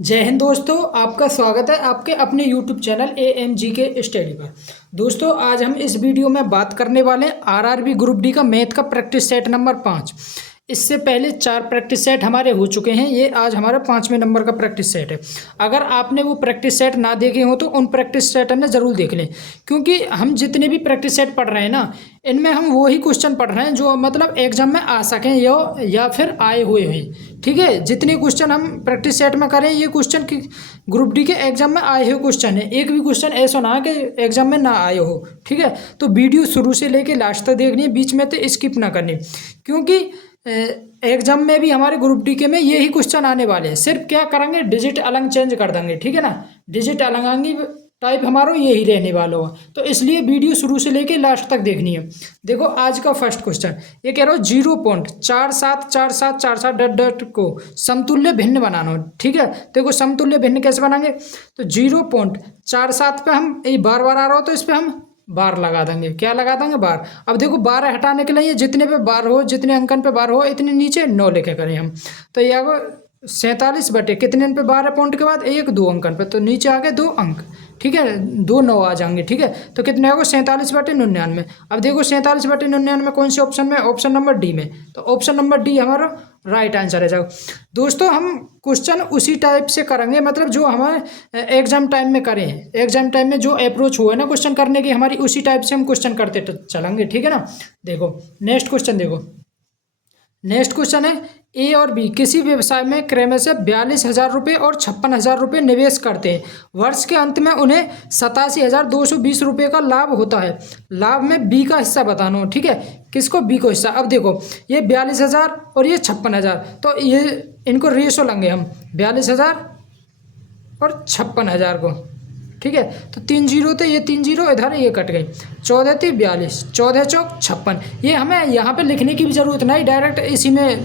जय हिंद दोस्तों, आपका स्वागत है आपके अपने YouTube चैनल AMG के स्टडी पर। दोस्तों, आज हम इस वीडियो में बात करने वाले हैं आरआरबी ग्रुप डी का मैथ का प्रैक्टिस सेट नंबर 5। इससे पहले 4 प्रैक्टिस सेट हमारे हो चुके हैं। ये आज हमारा 5वें नंबर का प्रैक्टिस सेट है। अगर आपने वो प्रैक्टिस सेट ना देखे हो तो उन प्रैक्टिस सेट में ज़रूर देख लें, क्योंकि हम जितने भी प्रैक्टिस सेट पढ़ रहे हैं ना, इनमें हम वही क्वेश्चन पढ़ रहे हैं जो मतलब एग्जाम में आ सकें या फिर आए हुए हैं। ठीक है, जितने क्वेश्चन हम प्रैक्टिस सेट में करें ये क्वेश्चन की ग्रुप डी के एग्जाम में आए हुए क्वेश्चन है। एक भी क्वेश्चन ऐसा ना कि एग्जाम में ना आए हो। ठीक है, तो वीडियो शुरू से लेके लास्ट तक देखनी है, बीच में तो स्किप ना करनी, क्योंकि एग्जाम में भी हमारे ग्रुप डी के में यही क्वेश्चन आने वाले हैं। सिर्फ क्या करेंगे, डिजिट अलग चेंज कर देंगे। ठीक है ना, डिजिट अलग आएंगी, टाइप हमारा यही रहने वाला हो। तो इसलिए वीडियो शुरू से लेके लास्ट तक देखनी है। देखो, आज का फर्स्ट क्वेश्चन ये कह रहा हूँ 0.474747 डट डट को समतुल्य भिन्न बनाना हो। ठीक है, देखो समतुल्य भिन्न कैसे बनाएंगे, तो 0.47 पे हम ये बार बार आ रहा हो तो इस पर हम बार लगा देंगे। क्या लगा देंगे? बार। अब देखो, 12 हटाने के लिए जितने पे बार हो, जितने अंकन पे बार हो, इतने नीचे 9 लेके करें हम, तो ये आगे 47 बटे कितने पे 12 पॉइंट के बाद 1 2 अंकन पे, तो नीचे आ गए 2 अंक। ठीक है, 2 9 आ जाएंगे। ठीक है, तो कितने होगा? 47/99। अब देखो 47/99 कौन से ऑप्शन में? ऑप्शन नंबर डी में। तो ऑप्शन नंबर डी हमारा राइट आंसर है। जाओ दोस्तों, हम क्वेश्चन उसी टाइप से करेंगे, मतलब जो हमारे एग्जाम टाइम में करें, एग्जाम टाइम में जो अप्रोच हुआ है ना क्वेश्चन करने की, हमारी उसी टाइप से हम क्वेश्चन करते चलेंगे। ठीक है ना। देखो नेक्स्ट क्वेश्चन, देखो नेक्स्ट क्वेश्चन है ए और बी किसी व्यवसाय में क्रम से 42,000 रुपये और 56,000 रुपये निवेश करते हैं। वर्ष के अंत में उन्हें 87,220 रुपये का लाभ होता है। लाभ में बी का हिस्सा बताना हो। ठीक है, किसको? बी को हिस्सा। अब देखो, ये 42,000 और ये 56,000, तो ये इनको रेशो लेंगे हम, 42,000 और 56,000 को। ठीक है, तो 3 जीरो थे, ये 3 जीरो इधर ये कट गई, 14 थी 42, 14 चौक 56। ये हमें यहाँ पे लिखने की भी ज़रूरत नहीं, डायरेक्ट इसी में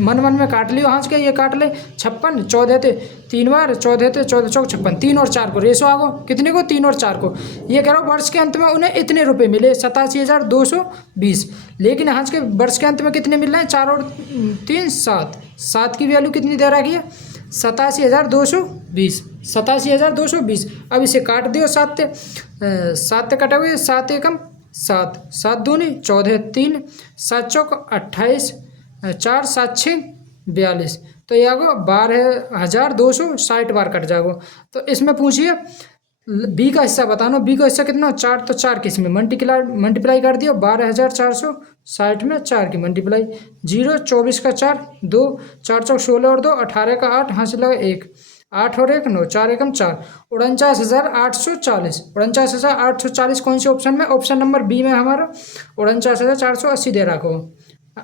मन मन में काट लियो, हाँच के ये काट ले। 56, 14 थे 3 बार, 14 थे, 14 चौक 56, 3 और 4 को रेसो आ गो, कितने को? 3 और 4 को। ये कह रहा हूँ वर्ष के अंत में उन्हें इतने रुपये मिले, 87,220। लेकिन हाँच के वर्ष के अंत में कितने मिल रहे हैं? 4 और 3 7, 7 की वैल्यू कितनी दे रखी है? 87,220, 87,220। अब इसे काट दियो, 7 कटे हुए, 7 एकम 7, 7 दूनी 14, 3 7 चौक 28, 4 7 6 42, तो ये आगो 12,260 बार कट जाएगो। तो इसमें पूछिए बी का हिस्सा बताना। बी का हिस्सा कितना? 4, तो 4 किस में मल्टीप्लाई कर दियो, 12,460 में 4 की मल्टीप्लाई, 0 24 का 4 2, 4 चौक 16 और 2 18 का 8, हासिल लगा 1, 8 और 1 9, 4 एकम 4, 49,840। 49,840 कौन से ऑप्शन में? ऑप्शन नंबर बी में हमारा 49,480 दे रखो,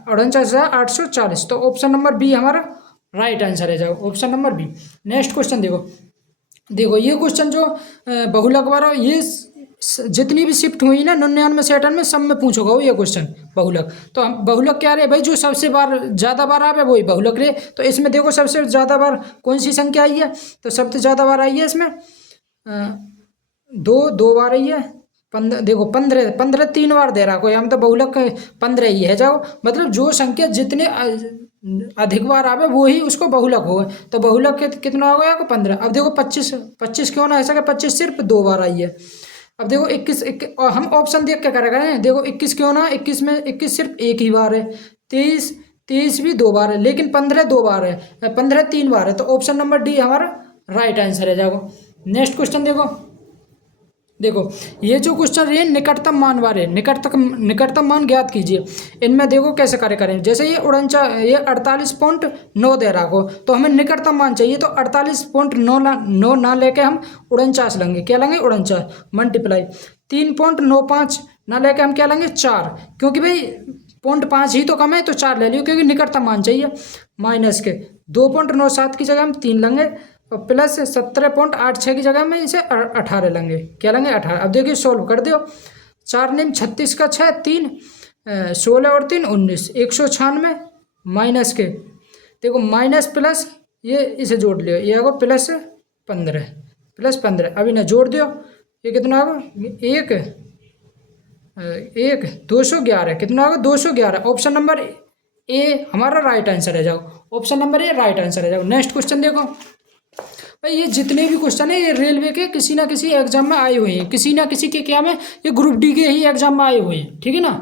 49,840। तो ऑप्शन नंबर बी हमारा राइट आंसर है। जाओ option number B. Next question देखो ये क्वेश्चन जो बहुलक वाला, ये जितनी भी शिफ्ट हुई ना 99 सेटन में, सब में पूछोगा वो ये क्वेश्चन बहुलक। तो हम बहुलक क्या रहे भाई? जो सबसे बार ज़्यादा बार आवे वही बहुलक रहे। तो इसमें देखो सबसे ज़्यादा बार कौन सी संख्या आई है? तो सबसे ज़्यादा बार आई है इसमें 2 बार आई है। 15, देखो 15 3 बार दे रहा कोई, हम तो बहुलक 15 ही है। जाओ मतलब जो संख्या जितने अधिक बार आवे वो ही उसको बहुलक हो। तो बहुलक कितना हो गया? 15। अब देखो 25 क्यों ना ऐसा कि 25 सिर्फ 2 बार आई है। अब देखो 21 और हम ऑप्शन देख के करें करें। देखो 21 क्यों ना? 21 में 21 सिर्फ एक ही बार है। 23 भी 2 बार है, लेकिन 15 2 बार है, 15 3 बार है। तो ऑप्शन नंबर डी हमारा राइट आंसर है। जाओ नेक्स्ट क्वेश्चन देखो ये जो क्वेश्चन रहे निकटतम मान वाले, निकटतम मान ज्ञात कीजिए। इनमें देखो कैसे करें। जैसे ये 48.9 दे रहा हो, तो हमें निकटतम मान चाहिए, तो 48.9 ना लेके हम 49 लेंगे। क्या लेंगे? 49 मल्टीप्लाई 3.95 ना लेके हम क्या लेंगे? 4, क्योंकि भाई 0.5 ही तो कम है, तो 4 ले लियो, क्योंकि निकटतम मान चाहिए। माइनस के 2.97 की जगह हम 3 लेंगे, और प्लस 17.86 की जगह में इसे 18 लेंगे। क्या लेंगे? 18। अब देखिए सोल्व कर दो, 4 नेम 36 का 6 3, 16 और 3 19, 196 माइनस के देखो माइनस प्लस ये इसे जोड़ लियो, ये आगो +15 अब इन्हें जोड़ दियो, ये कितना आगो? 211। कितना होगा? 211। ऑप्शन नंबर ए हमारा राइट आंसर है। जाओ option number A right answer है। जाओ नेक्स्ट क्वेश्चन देखो, भाई ये जितने भी क्वेश्चन है ये रेलवे के किसी ना किसी एग्जाम में आए हुए हैं, किसी ना किसी के क्या में, ये ग्रुप डी के ही एग्जाम में आए हुए हैं, ठीक है ना।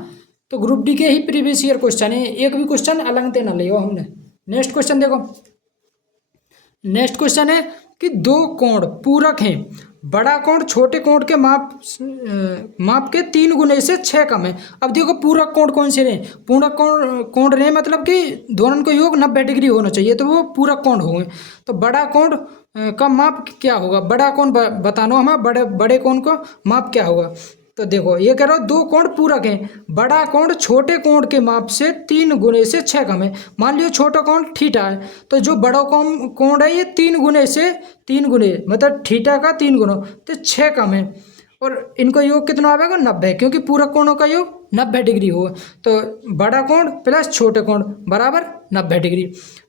तो ग्रुप डी के ही प्रीवियस ईयर क्वेश्चन है, एक भी क्वेश्चन अलग देना लियो हमने। नेक्स्ट क्वेश्चन देखो, नेक्स्ट क्वेश्चन है कि दो कोण पूरक हैं, बड़ा कोण छोटे कोण के माप के 3 गुने से 6 कम है। अब देखो पूरक कोण कौन से रहे, पूरक कोण रहे मतलब कि दोनों को योग 90 डिग्री होना चाहिए, तो वो पूरक कोण होंगे। तो बड़ा कोण का माप क्या होगा, बड़ा कोण बताना हमें, बड़े कोण को माप क्या होगा। तो देखो ये कह रहा हूँ दो कोण पूरक हैं, बड़ा कोण छोटे कोण के माप से 3 गुने से 6 कम है। मान लियो छोटा कोण थीटा है, तो जो बड़ा कोण है ये 3 गुने से 3 गुने मतलब थीटा का 3 गुना तो 6 कम है। और इनको योग कितना आएगा 90, क्योंकि पूरक कोणों का योग 90 डिग्री हो। तो बड़ा कोण प्लस छोटे कोण बराबर 90 डिग्री।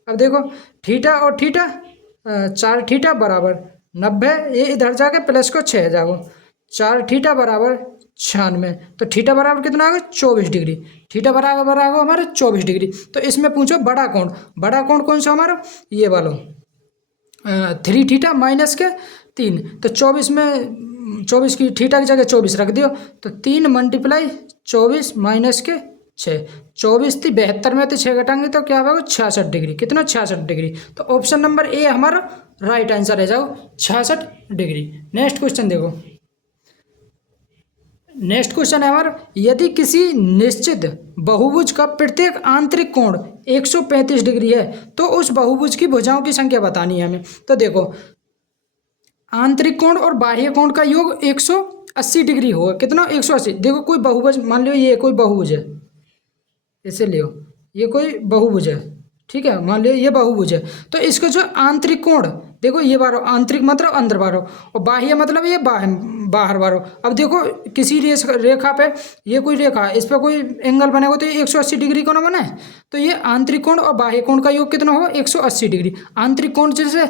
अब देखो थीटा और थीटा 4 थीटा बराबर 90, ये इधर जाके प्लस को 6 जाओ, 4 थीटा बराबर 96, तो थीटा बराबर कितना आएगा 24 डिग्री, थीटा बराबर आएगा हमारे 24 डिग्री। तो इसमें पूछो बड़ा कोण कौन सा हमारा, ये वाला 3 थीटा माइनस के 3, तो 24 में 24 की थीटा की जगह 24 रख दियो, तो 3 मल्टीप्लाई 24 माइनस के 6, 24 थी 72 में तो 6 घटाएंगे तो क्या होगा 66 डिग्री, कितना 66 डिग्री। तो ऑप्शन नंबर ए हमारा राइट आंसर है, जाओ 66 डिग्री। नेक्स्ट क्वेश्चन देखो, नेक्स्ट क्वेश्चन है हमारा, यदि किसी निश्चित बहुभुज का प्रत्येक आंतरिक कोण 135 डिग्री है तो उस बहुभुज की भुजाओं की संख्या बतानी है हमें। तो देखो आंतरिक कोण और बाह्य कोण का योग 180 डिग्री होगा, कितना 180। देखो कोई बहुभुज मान लियो ये कोई बहुभुज है, इसे लियो ये कोई बहुभुज है, ठीक है, मान लियो ये बहुभुज है। तो इसका जो आंतरिक कोण देखो ये बारो, आंतरिक मतलब अंदर बारो और बाह्य मतलब ये बाहर बारो। अब देखो किसी रेखा पे ये कोई रेखा है, इस पर कोई एंगल बनेगा तो ये 180 डिग्री को ना बने, तो ये आंतरिक कोण और बाह्य कोण का योग कितना होगा 180 डिग्री। आंतरिक कोण जैसे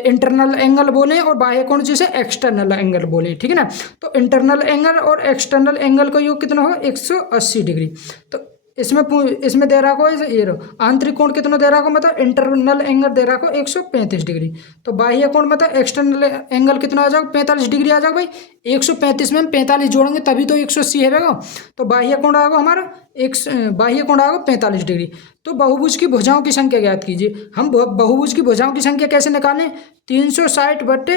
इंटरनल एंगल बोले और बाह्य कोण जैसे एक्सटर्नल एंगल बोले, ठीक है ना। तो इंटरनल एंगल और एक्सटर्नल एंगल का योग कितना होगा 180 डिग्री। तो इसमें दे रहा को ये रहो आंतरिक कोण कितना दे रहा को मतलब इंटरनल एंगल दे रहा को 135 डिग्री। तो बाह्य कोण मतलब एक्सटर्नल एंगल कितना आ जाएगा 45 डिग्री आ जाएगा भाई, 135 में हम 45 जोड़ेंगे तभी तो 180 है। तो बाह्य कोण आएगा हमारा बाह्य कोण आएगा 45 डिग्री। तो बहुभुज की भुजाओं की संख्या ज्ञात कीजिए। हम बहुभुज की भुजाओं की संख्या कैसे निकालें, 360 बटे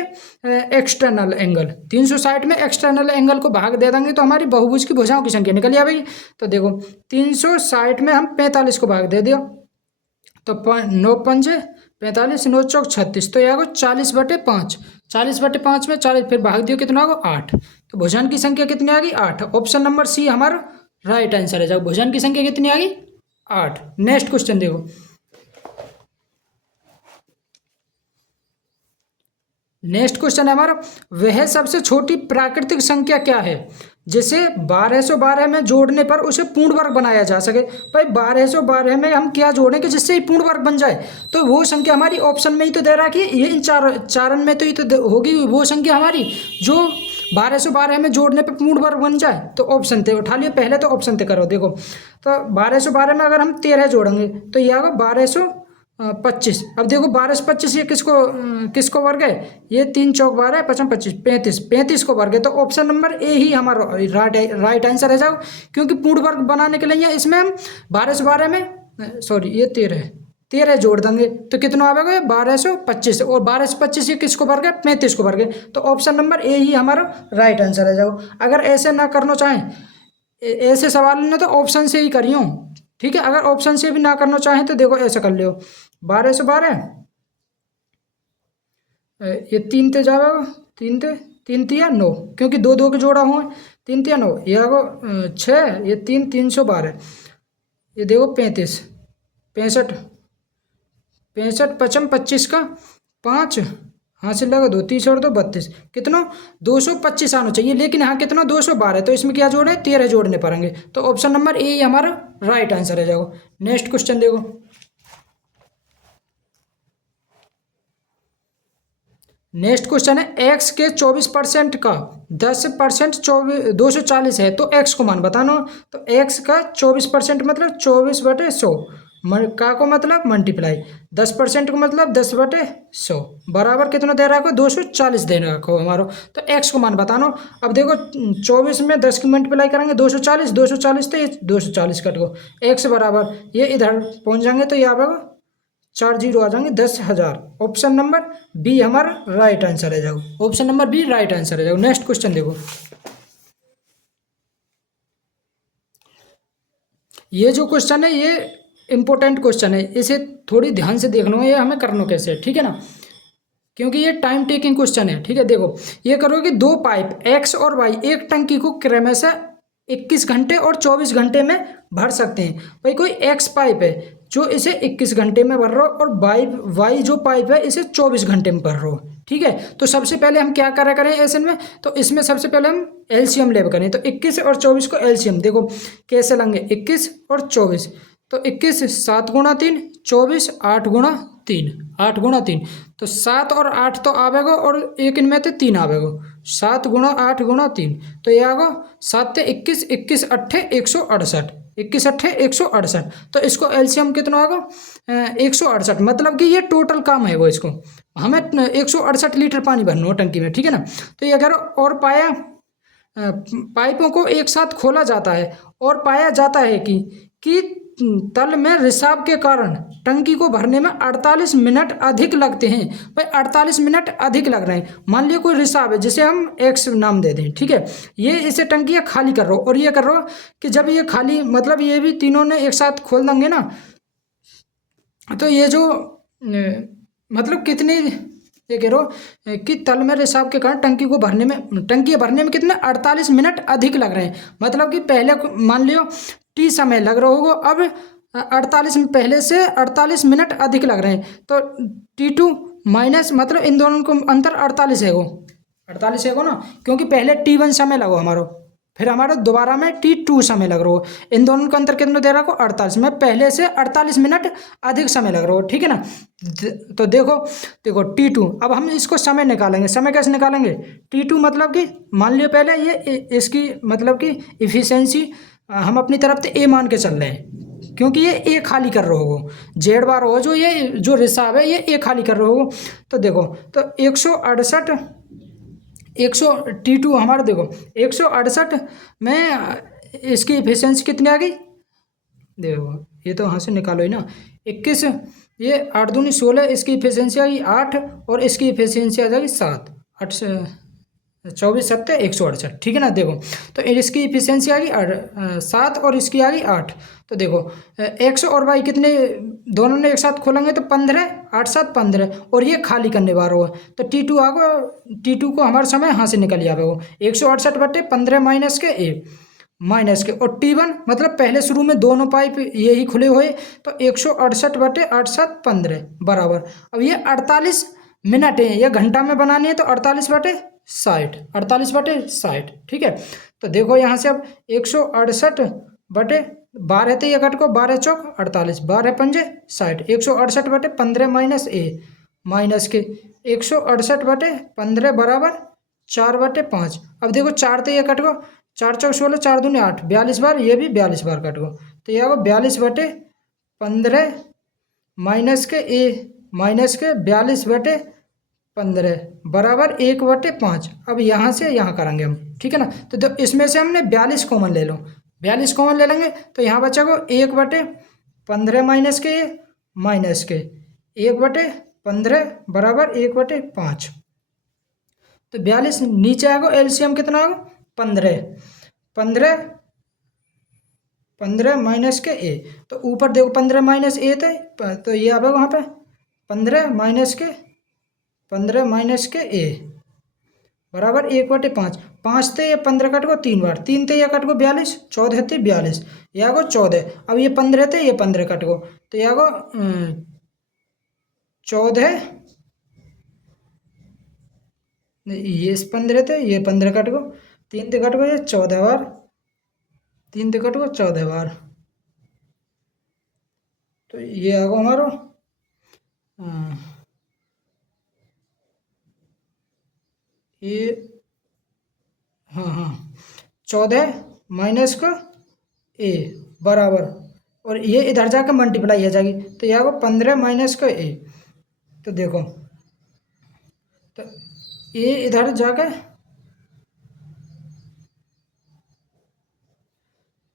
एक्सटर्नल एंगल, 360 में एक्सटर्नल एंगल को भाग दे देंगे तो हमारी बहुभुज की भुजाओं की संख्या निकल आएगी। तो देखो 360 में हम 45 को भाग दे दिया तो 9 पंजे 45, 9 चौक 36, तो यह 40 बटे 5, 40 बटे 5 में 40 फिर भाग दियो कितना होगा 8। तो भुजान की संख्या कितनी आ गई 8। ऑप्शन नंबर सी हमारा राइट आंसर है। जाओ भुजान की संख्या कितनी आ गई 8। नेक्स्ट क्वेश्चन देखो, नेक्स्ट क्वेश्चन है हमारा, वह सबसे छोटी प्राकृतिक संख्या क्या है जिसे 1212 में जोड़ने पर उसे पूर्ण वर्ग बनाया जा सके। भाई 1212 में हम क्या जोड़ें कि जिससे ही पूर्ण वर्ग बन जाए, तो वो संख्या हमारी ऑप्शन में ही तो दे रहा कि ये इन चारण में तो ही तो होगी वो संख्या हमारी जो 1212 में जोड़ने पर पूर्ण वर्ग बन जाए। तो ऑप्शन थे उठा लियो, पहले तो ऑप्शन थे करो। देखो तो 1212 में अगर हम 13 जोड़ेंगे तो यह होगा 1225। अब देखो 1225 ये किसको वर्ग है, ये 3 चौक 12 55 25 35 को वर्ग है। तो ऑप्शन नंबर ए ही हमारा राइट आंसर है। जाओ क्योंकि पूर्ण वर्ग बनाने के लिए इसमें हम 1212 में सॉरी ये 13 जोड़ देंगे तो कितना आएगा 1225 और 1225 ये किसको वर्ग है 35 को वर्ग है। तो ऑप्शन नंबर ए ही हमारा राइट आंसर है। जाओ अगर ऐसे ना करना चाहें, ऐसे सवाल ने तो ऑप्शन से ही करियो, ठीक है। अगर ऑप्शन से भी ना करना चाहें तो देखो ऐसा कर लियो 1212 ये 3 ते जाएगा 3 तिया 9 क्योंकि 2 2 के जोड़ा हुआ 3 तिया 9 ये आगो 6 ये 3 312 ये देखो 35 65 55 25 का 5 हासिल लगा 2 30 और 2 32 कितना 225 आना चाहिए, लेकिन यहाँ कितना 212। तो इसमें क्या जोड़े 13 जोड़ने पड़ेंगे। तो ऑप्शन नंबर ए हमारा राइट आंसर है। जाओ नेक्स्ट क्वेश्चन देखो, नेक्स्ट क्वेश्चन है x के 24% का 10% 240 है तो x को मान बताना। तो x का 24% मतलब 24 बटे 100 का को मतलब मल्टीप्लाई, 10% को मतलब 10/100 बराबर कितना दे रहा है, 240 दे रहा है हमारा। तो एक्स को मान बताना। अब देखो 24 में 10 की मल्टीप्लाई करेंगे 240, 240 तो ये 240 कट गो, एक्स बराबर ये इधर पहुंच जाएंगे तो ये आएगा 4 जीरो आ जाएंगे 10,000। ऑप्शन नंबर बी हमारा राइट आंसर है जाओ, option number B right answer है जाओ। नेक्स्ट क्वेश्चन देखो, ये जो क्वेश्चन है ये इंपॉर्टेंट क्वेश्चन है, इसे थोड़ी ध्यान से देख लो, ये हमें करना कैसे है, ठीक है ना, क्योंकि ये टाइम टेकिंग क्वेश्चन है। ठीक है, देखो ये करो कि दो पाइप एक्स और वाई एक टंकी को क्रमशः 21 घंटे और 24 घंटे में भर सकते हैं। भाई कोई एक्स पाइप है जो इसे 21 घंटे में भर रहा हो और वाई जो पाइप है इसे 24 घंटे में भर रहा हो। ठीक है, तो सबसे पहले हम क्या करा करें ऐसे में, तो इसमें सबसे पहले हम एलसीएम ले करें। तो 21 और 24 को एलसीएम देखो कैसे लेंगे, 21 और 24, तो 21 7 गुणा 3, 24 8 गुणा 3, 8 गुणा 3, तो 7 और 8 तो आवेगा और एक इनमें से 3 आवेगा, 7 गुणा 8 गुणा 3, तो ये आएगा 7 21, 21 अट्ठे 168, 21 अट्ठे 168, तो इसको एलसीएम कितना आएगा 168, मतलब कि ये टोटल काम है वो, इसको हमें 168 लीटर पानी भरना हो टंकी में। ठीक है ना, तो ये अगर और पाया पाइपों को एक साथ खोला जाता है और पाया जाता है कि तल में रिसाव के कारण टंकी को भरने में 48 मिनट अधिक लगते हैं। भाई 48 मिनट अधिक लग रहे हैं, मान लिया कोई रिसाव है जिसे हम एक्स नाम दे दें। ठीक है, ये इसे टंकी खाली कर रहा हो और ये कर रहा हो कि जब ये खाली मतलब ये भी तीनों ने एक साथ खोल देंगे ना, तो ये जो मतलब कितनी ये कह रहा कि तल में रिसाव के कारण टंकी भरने में कितने 48 मिनट अधिक लग रहे हैं। मतलब कि पहले मान लियो टी समय लग रहा होगा, अब 48 पहले से 48 मिनट अधिक लग रहे हैं, तो T2 माइनस मतलब इन दोनों को अंतर 48 है, वो 48 है वो ना, क्योंकि पहले T1 समय लगो हमारा, फिर हमारा दोबारा में T2 समय लग रहा हो, इन दोनों का अंतर कितना दे रहा हो 48 में, पहले से 48 मिनट अधिक समय लग रहा हो। ठीक है ना, तो देखो देखो T2, अब हम इसको समय निकालेंगे, समय कैसे निकालेंगे, T2 मतलब कि मान लियो पहले ये इसकी मतलब कि इफिशियंसी हम अपनी तरफ से ए मान के चल रहे हैं, क्योंकि ये ए खाली कर रहे हो, जेड बार हो जो ये जो रिसाव है ये ए खाली कर रहे हो। तो देखो तो 168 T2 हमारा देखो 168 में इसकी इफिशियंसी कितनी आ गई, देखो ये तो यहाँ से निकालो ही ना, 21 ये 8 दूनी 16, इसकी इफिशियंसी आ गई 8 और इसकी इफिशियंसी आ जाएगी 7, 8 से 24 7 168। ठीक है ना, देखो तो इसकी इफिशियंसी आ गई 7 और इसकी आ गई 8, तो देखो एक्स और वाई कितने दोनों ने एक साथ खोलेंगे तो 15, 8 7 15, और ये खाली करने वाला हो, तो T2 आगो, T2 को हमारा समय यहाँ से निकल जाए वो 168/15 माइनस के ए माइनस के, और T1 मतलब पहले शुरू में दोनों पाइप यही खुले हुए, तो 168/8 7 15 बराबर, अब ये 48 मिनट है, ये घंटा में बनानी है तो 48/60, 48/60। ठीक है, तो देखो यहाँ से अब 168/12 थे, ये कट को 12 चौक 48, 12 पंजे 60, 168/15 माइनस ए माइनस के 168/15 बराबर 4/5। अब देखो 4 थे, ये कट को 4 चौक 16, 4 दूनी 8, 42 बार, ये भी 42 बार कट को, तो ये आगे 42/15 माइनस के ए माइनस के 42/15 बराबर 1/5। अब यहाँ से यहाँ करेंगे हम, ठीक है ना, तो इसमें से हमने 42 कॉमन ले लो, 42 कॉमन ले लेंगे तो यहाँ बचेगा 1/15 माइनस के माइनस के 1/15 बराबर 1/5, तो 42 नीचे आएगा, एलसीएम कितना आएगा 15, 15 माइनस के ए, तो ऊपर देखो 15 माइनस ए थे, तो ये आएगा वहाँ पे 15 माइनस के ए बराबर 1/5, 5 थे ये 15 कट को 3 बार, 3 थे ये कट को 42, 14 थे 42, ये आगो 14, अब ये 15 थे ये 15 कट को, तो ये आगो 14, ये 15 थे ये 15 कट को, 3 थे कट को ये 14 बार, 3 थे कट को 14 बार, तो ये आगो हमारो ये हाँ 14 माइनस का ए बराबर और ये इधर जाकर मल्टीप्लाई हो जाएगी, तो यह आएगा 15 माइनस का ए। तो देखो, तो ए इधर जाकर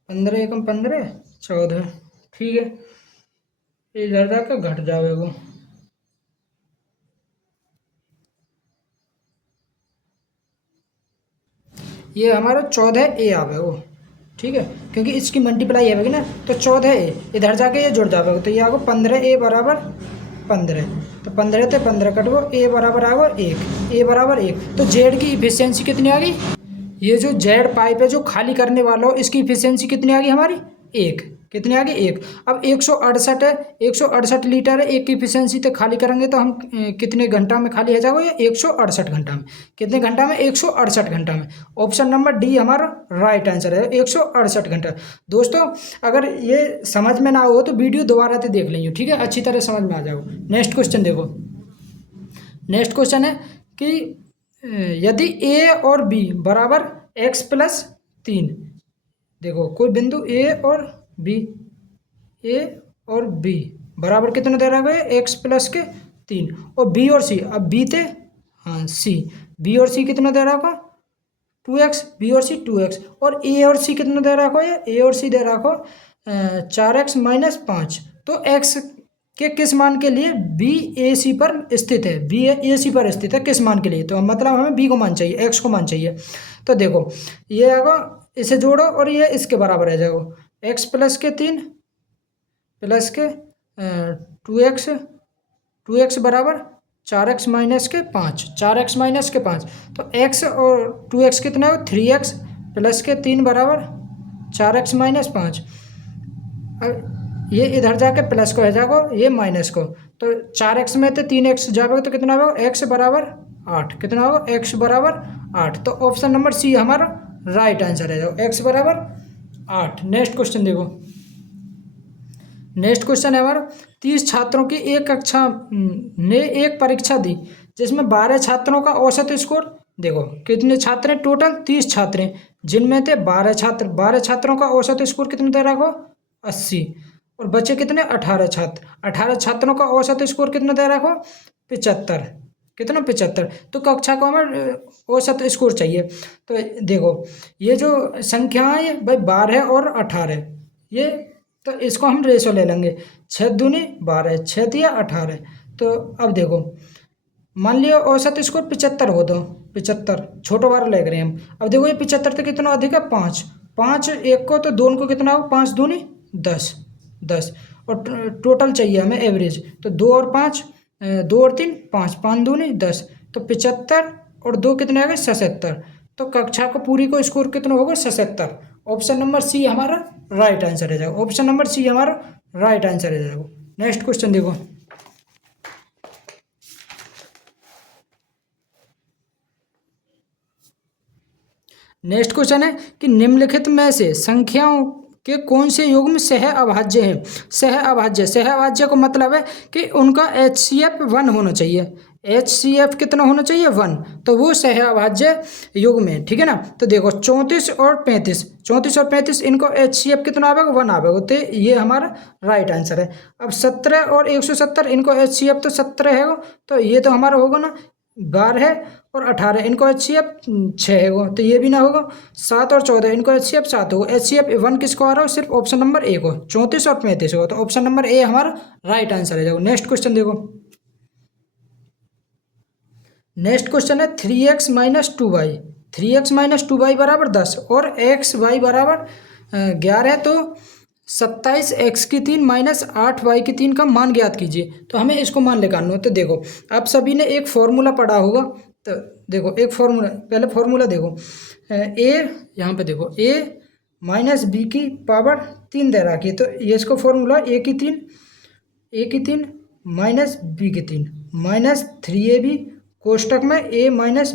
15 एकम 15 14, ठीक है, इधर जाकर घट जाएगा। ये हमारा 14 ए आवेगा, ठीक है, क्योंकि इसकी मल्टीप्लाई आवेगी ना, तो 14 ए इधर जाके ये जुड़ जाएगा, तो ये आएगा 15 ए बराबर 15। तो 15 से 15 कटो, ए बराबर आएगा 1, ए बराबर 1। तो जेड की इफिशियंसी कितनी आ गई, ये जो जेड पाइप है जो खाली करने वाला हो, इसकी इफिशियंसी कितनी आ गई हमारी, 1। कितनी आ गई, 1। अब 168 है, 168 लीटर है, एक की इफिशियंसी तो खाली करेंगे तो हम कितने घंटा में खाली हो जाएगा, ये 168 घंटा में। कितने घंटा में, 168 घंटा में। ऑप्शन नंबर डी हमारा राइट आंसर है, 168 घंटा। दोस्तों अगर ये समझ में ना हो तो वीडियो दोबारा से देख लेंगे, ठीक है, अच्छी तरह समझ में आ जाओ। नेक्स्ट क्वेश्चन देखो, नेक्स्ट क्वेश्चन है कि यदि ए और बी बराबर x प्लस 3, देखो कोई बिंदु ए और बी, ए और बी बराबर कितना दे रहा है, x प्लस के 3, और बी और सी, अब बी थे, हाँ सी, बी और सी कितना दे रहा है, 2x, बी और सी 2x, और ए और सी कितना दे रहा है, ए और सी दे रहा है 4x माइनस 5। तो x के किस मान के लिए बी ए सी पर स्थित है, बी ए सी पर स्थित है किस मान के लिए, तो मतलब हमें बी को मान चाहिए, एक्स को मान चाहिए। तो देखो ये आएगा, इसे जोड़ो और ये इसके बराबर रह जाएगा, एक्स प्लस के 3 प्लस के 2x बराबर 4x माइनस के 5, 4x माइनस के 5। तो x और 2x कितना है, 3x प्लस के 3 बराबर 4x माइनस 5। अब ये इधर जाके प्लस को हो जाएगा, ये माइनस को, तो 4x में तो 3x जाएगा, तो कितना होगा, x बराबर 8। कितना होगा, x बराबर 8। तो ऑप्शन नंबर सी हमारा राइट आंसर है, x बराबर 8। नेक्स्ट क्वेश्चन देखो, नेक्स्ट क्वेश्चन है हमारा, 30 छात्रों की एक कक्षा ने एक परीक्षा दी जिसमें 12 छात्रों का औसत स्कोर, देखो कितने छात्र हैं, टोटल 30 छात्र हैं, जिनमें थे 12 छात्र, 12 छात्रों का औसत स्कोर कितना दे रहा हो, 80, और बचे कितने, 18 छात्र, 18 छात्रों का औसत स्कोर कितना दे रहा हो, 75। कितना, 75। तो कक्षा को हमें औसत स्कोर चाहिए। तो देखो ये जो संख्याएं है भाई 12 और 18, ये तो इसको हम रेशो ले लेंगे, 6 दूनी 12, 6 दिया 18। तो अब देखो मान लिया औसत स्कोर 75 हो, तो 75 छोटा बार ले रहे हैं हम। अब देखो ये 75 तो कितना अधिक है, 5, 5 एक को, तो दोनों को कितना हो, 5 दूनी 10, 10, और टोटल चाहिए हमें एवरेज, तो 2 और 5, 2 और 3 5, 5 दूनी 10, तो 75 और 2 कितने आ गए, 77। तो कक्षा को पूरी को स्कोर कितना होगा, 77। ऑप्शन नंबर सी हमारा राइट आंसर है जाएगा, ऑप्शन नंबर सी हमारा राइट आंसर है जाएगा। नेक्स्ट क्वेश्चन देखो, नेक्स्ट क्वेश्चन है कि निम्नलिखित में से संख्याओं के कौन से युग्म सह अभाज्य हैं। सह अभाज्य, सह अभाज्य को मतलब है कि उनका HCF 1 होना चाहिए, HCF कितना होना चाहिए, 1, तो वो सह अभाज्य युग्म है, ठीक है ना। तो देखो 34 और 35, 34 और 35 इनको HCF कितना आवेगा, 1 आवेगा, तो ये हमारा राइट आंसर है। अब 17 और 170 इनको HCF तो 17 है, तो ये तो हमारा होगा ना 12 और 18 इनको HCF 6 है, तो ये भी ना होगा। 7 और 14 इनको HCF 7 होगा, HCF 1 किसको आ रहा हो, सिर्फ ऑप्शन नंबर ए को, 34 और 35 होगा, तो ऑप्शन नंबर ए हमारा राइट आंसर है। नेक्स्ट क्वेश्चन देखो, नेक्स्ट क्वेश्चन है 3x minus 2y, 3x minus 2y बराबर 10 और xy बराबर 11, तो 27x की 3 माइनस 8y की 3 का मान ज्ञात कीजिए। तो हमें इसको मान निकालना है। तो देखो आप सभी ने एक फॉर्मूला पढ़ा होगा, तो देखो एक फॉर्मूला, पहले फॉर्मूला देखो, ए यहाँ पे देखो a माइनस बी की पावर 3 दे रखी है, तो ये इसको फॉर्मूला a की 3 माइनस बी की 3 माइनस 3ab कोष्टक में a माइनस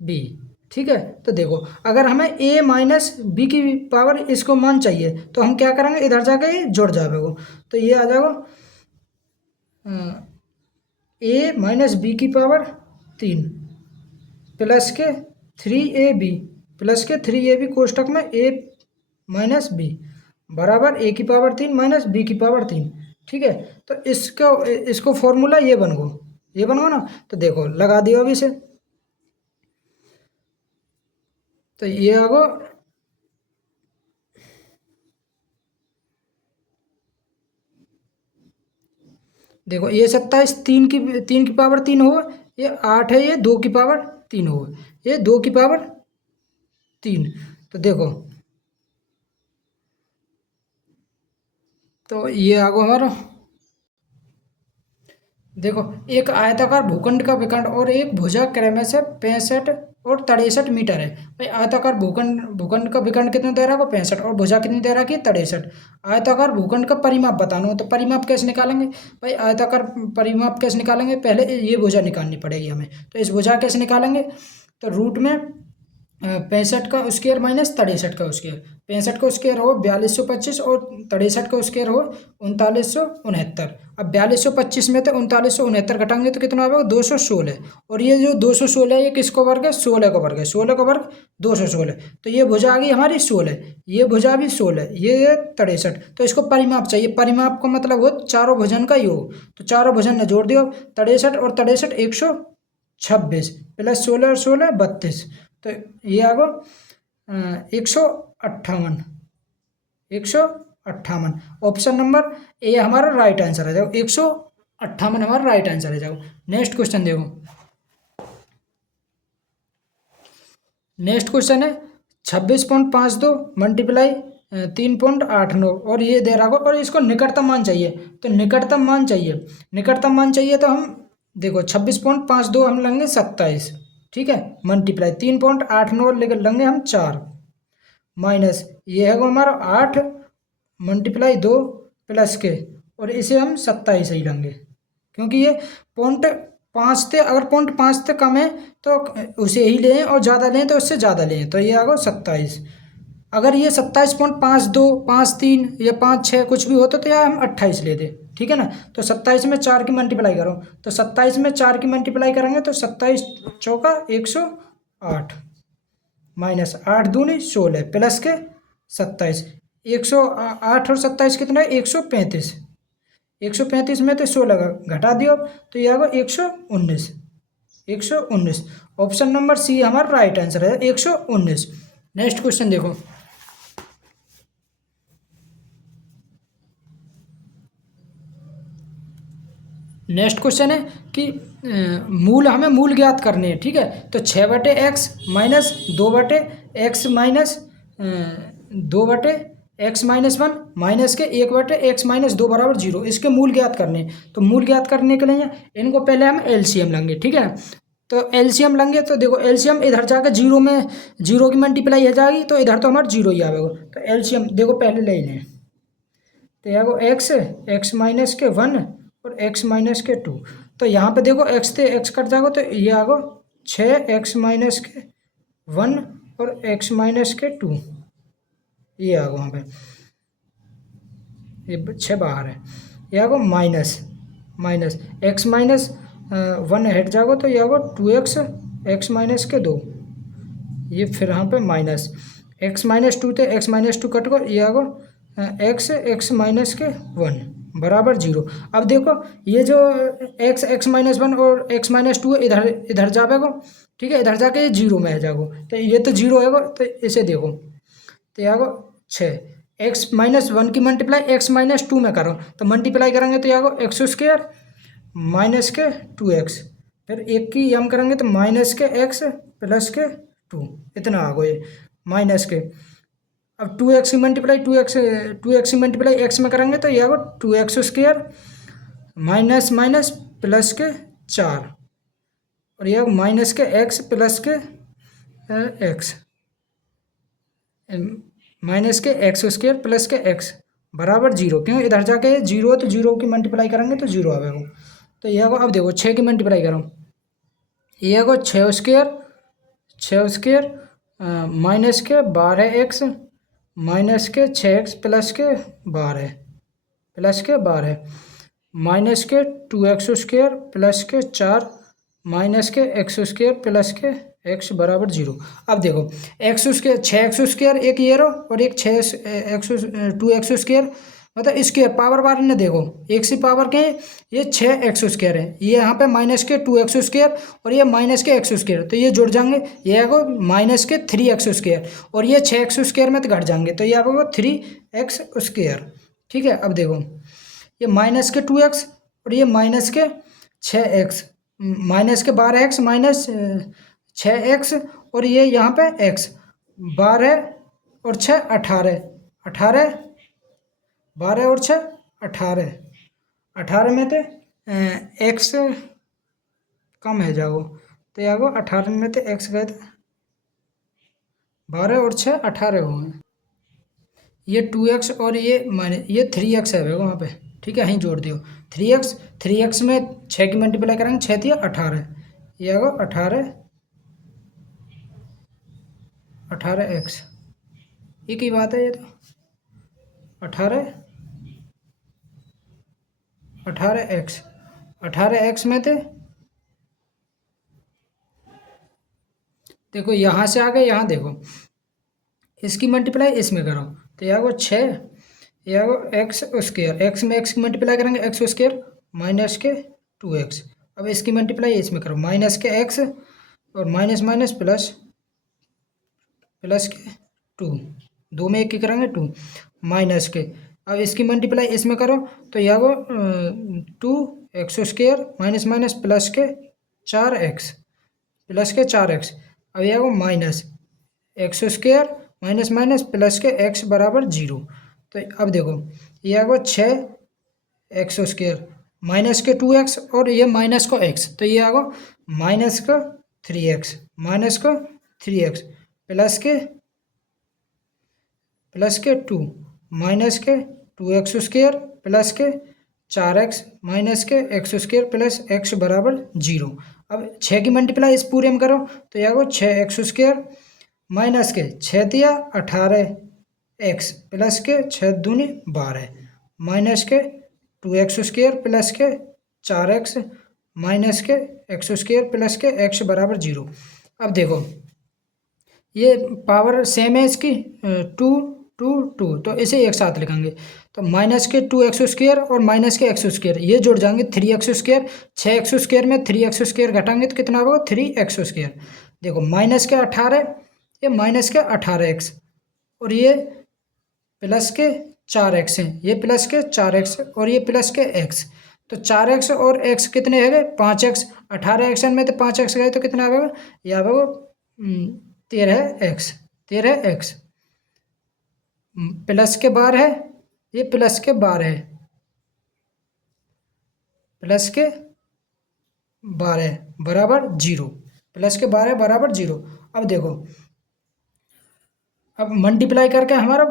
बी, ठीक है। तो देखो अगर हमें a माइनस बी की पावर इसको मान चाहिए, तो हम क्या करेंगे, इधर जाकर ये जुड़ जाएगा, तो ये आ जाएगा a माइनस बी की पावर 3 प्लस के 3ab कोष्टक में a माइनस बी, बराबर ए की पावर 3 माइनस बी की पावर 3। ठीक है, तो इसको इसको फॉर्मूला ये बन गो ना। तो देखो लगा दियो अभी से, तो ये आगो देखो ये 27 तीन की पावर 3 हो, ये 8 है, ये 2 की पावर 3 हो, ये 2 की पावर 3। तो देखो, तो ये आगो हमारा, देखो एक आयताकार भूखंड का विकर्ण और एक भुजा क्रमश से 65 और 63 मीटर है। भाई आयताकार भूखंड भूखंड का विकर्ण कितने दे रहा है, 65, और भुजा कितनी दे रहा है, 63। आयताकार भूखंड का परिमाप बताना हो तो परिमाप कैसे निकालेंगे भाई, आयताकार परिमाप कैसे निकालेंगे, पहले ये भुजा निकालनी पड़ेगी हमें। तो इस भुजा कैसे निकालेंगे, तो रूट में 65 का स्क्वायर माइनस 63 का स्क्वायर, 65 का स्क्वायर हो 4225 और 63 का स्क्वायर हो 3969। अब 4225 में तो 3969 घटाएंगे तो कितना आएगा, 216। और ये जो 216 है ये किसको वर्ग है, 16 का वर्ग है, 16 का वर्ग 216। तो ये भुजा आ गई हमारी 16, ये भुजा भी 16, ये 63। तो इसको परिमाप चाहिए, परिमाप का मतलब हो चारों भुजन का योग। तो चारों भुजन ने जोड़ दियो, 63 और 63 126 प्लस 16 और 16 32। तो ये आ गो 158, 158। ऑप्शन नंबर ए हमारा राइट आंसर है, जाओ 158 हमारा राइट आंसर है। जाओ नेक्स्ट क्वेश्चन देखो, नेक्स्ट क्वेश्चन है 26.52 मल्टीप्लाई 3.89 और ये दे रहा हो, और इसको निकटतम मान चाहिए। तो निकटतम मान चाहिए, निकटतम मान चाहिए तो हम देखो 26.52 हम लेंगे 27, ठीक है, मल्टीप्लाई 3.89 लेंगे हम 4, माइनस ये है वो हमारा 8 मल्टीप्लाई 2 प्लस के, और इसे हम 27 ही लेंगे क्योंकि ये पॉइंट 5 थे, अगर पॉइंट 5 से कम है तो उसे ही लें, और ज़्यादा लें तो उससे ज़्यादा लें। तो ये आ गया 27। अगर ये 27.52 53 या 56 कुछ भी होता तो यार हम 28 ले दें, ठीक है ना। तो 27 में 4 की मल्टीप्लाई करो, तो 27 में 4 की मल्टीप्लाई करेंगे तो 27 चौका 108 माइनस 8 दूनी 16 प्लस के 27, 108 और 27 कितना है, 135, 135 में तो 16 घटा दियो तो ये आएगा 119, 119। ऑप्शन नंबर सी हमारा राइट आंसर है, 119। नेक्स्ट क्वेश्चन देखो, नेक्स्ट क्वेश्चन है कि हमें मूल ज्ञात करने हैं, ठीक है। तो 6/x minus 2/x minus 2/x-1 minus के 1/x माइनस 2 बराबर 0, इसके मूल ज्ञात करने हैं। तो मूल ज्ञात करने के लिए इनको पहले हम एलसीएम लेंगे, ठीक है। तो एलसीएम लेंगे तो देखो एलसीएम इधर जाकर 0 में 0 की मल्टीप्लाई हो जाएगी, तो इधर तो हमारा 0 ही आएगा। तो एलसीएम देखो पहले ले लें, तो यहाँ को x माइनस के 1 और x माइनस के 2। तो यहाँ पे देखो x से x कट जाएगा तो ये आगो 6x माइनस के 1 और x माइनस के 2, ये आगो वहाँ पे, ये 6 बाहर है, ये आगो माइनस माइनस x माइनस 1 हट जाएगा तो ये आगो 2x x माइनस के 2, ये फिर यहाँ पे माइनस x माइनस 2 थे, x माइनस 2 कट को ये आगो x माइनस के 1 बराबर 0। अब देखो ये जो x माइनस 1 और x माइनस 2 इधर इधर जाएगा, ठीक है, इधर जाके ये 0 में आ जाएगा, तो ये तो 0 है, तो इसे देखो तो ये आगो 6 x माइनस 1 की मल्टीप्लाई x माइनस 2 में करो, तो मल्टीप्लाई करेंगे तो ये आगो x स्क्वायर माइनस के 2x, फिर एक की हम करेंगे तो माइनस के x प्लस के 2, इतना आगो ये माइनस के। अब 2x की मल्टीप्लाई 2x की मल्टीप्लाई x में करेंगे तो ये आएगा 2x square minus minus plus के 4, और यह माइनस के x प्लस के x, माइनस के x स्क्वायर प्लस के x बराबर 0, क्यों इधर जाके 0 तो 0 की मल्टीप्लाई करेंगे तो 0 आएगा। तो यह अब देखो 6 की मल्टीप्लाई करो, ये आएगा 6 स्क्वायर माइनस के 12x माइनस के 6x प्लस के 12 माइनस के 2x स्क्वायर प्लस के 4 माइनस के x स्क्वायर प्लस के एक्स बराबर 0। अब देखो एक्स स्क्वायर 6x² एक ये रो और एक 2x², मतलब स्क्वायर पावर बार ने देखो एक सी पावर के ये 6x² है, ये यहाँ पे माइनस के 2x² और ये माइनस के x², तो ये जुड़ जाएंगे, ये आएगा माइनस के 3x², और ये 6x² में तो घट जाएंगे, तो ये आएगा 3x²। ठीक है, अब देखो ये माइनस के 2x और ये माइनस के 6x, माइनस के 12x माइनस 6x, और ये यहाँ पे x 12 और 6 18, 12 और 6 18, 18 में तो x कम है जाओ, तो यहाँ को 18 में तो x गए थे, 12 और 6 18 हो गए, ये 2x और ये 3x है वहाँ पे। ठीक है, यहीं जोड़ दियो 3x में 6 की मल्टीप्लाई करेंगे, 6 दिया 18, ये आएगा 18x, एक ही बात है ये तो 18x में थे, देखो यहाँ से आ गए, यहाँ देखो इसकी मल्टीप्लाई इसमें करो, तो यहाँ को 6, यहाँ को x², x में x की मल्टीप्लाई करेंगे x² माइनस के 2x, अब इसकी मल्टीप्लाई इसमें करो, माइनस के x और माइनस माइनस प्लस के 2, 2 में एक ही करेंगे 2 माइनस के, अब इसकी मल्टीप्लाई इसमें करो, तो यहाँ को 2x² माइनस माइनस प्लस के 4x, अब यहाँ को minus x² minus minus plus के x बराबर 0, तो अब देखो यहाँ को 6x² माइनस के 2x और ये माइनस को x, तो ये आगो माइनस का 3x प्लस के 2 माइनस के 2x² प्लस के 4x माइनस के x² प्लस x बराबर 0। अब 6 की मल्टीप्लाई इस पूरे में करो, तो यहाँ को 6x² माइनस के 6 दिया 18x प्लस के 6 दूनी 12 माइनस के 2x² प्लस के 4x माइनस के x² प्लस के x बराबर 0। अब देखो ये पावर सेम है इसकी 2 2 2, तो इसे एक साथ लिखेंगे, तो माइनस के 2x² और माइनस के x², ये जुड़ जाएंगे 3x², 6x² में 3x² घटाएंगे तो कितना होगा 3x²। देखो माइनस के 18, ये माइनस के 18x और ये प्लस के 4x है, ये प्लस के 4x और ये प्लस के x, तो 4x और x कितने है गए 5x, 18x में तो 5x गए तो कितना आएगा, यहाँ पर 13x प्लस के 12 है, ये प्लस के 12 है, प्लस के 12 बराबर 0, प्लस के 12 बराबर 0। अब देखो अब मल्टीप्लाई करके हमारा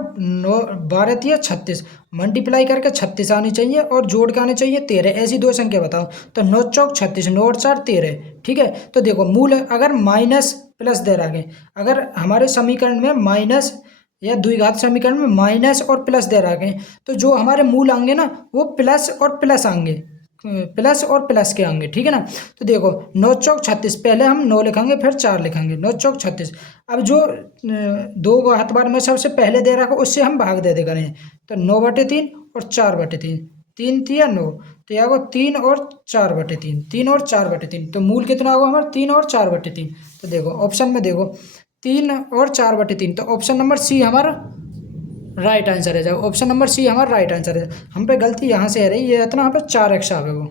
12 दिया 36, मल्टीप्लाई करके 36 आनी चाहिए और जोड़ के आने चाहिए 13, ऐसी दो संख्या बताओ, तो 9 चौक 36, 9 और 4 13। ठीक है, तो देखो मूल अगर माइनस प्लस दे रखे, अगर हमारे समीकरण में माइनस या द्विघात समीकरण में माइनस और प्लस दे रखे, तो जो हमारे मूल आएंगे ना वो प्लस और प्लस आएंगे, प्लस और प्लस के आएंगे। ठीक है ना, तो देखो 9 चौक 36, पहले हम 9 लिखेंगे फिर 4 लिखेंगे, 9 चौक 36। अब जो 2 घात बार में सबसे पहले दे रखा उससे हम भाग दे करें, तो 9/3 और 4/3, 3 3 9, तो यहाँ को 3 और 4/3, 3 और 4/3, तो मूल कितना होगा हमारा 3 और 4/3। तो देखो ऑप्शन में देखो 3 और 4/3, तो ऑप्शन नंबर सी हमारा राइट आंसर है। जाओ ऑप्शन नंबर सी हमारा राइट आंसर है, हम पे गलती यहाँ से है रही, ये इतना यहाँ पे 4x आ गए वो।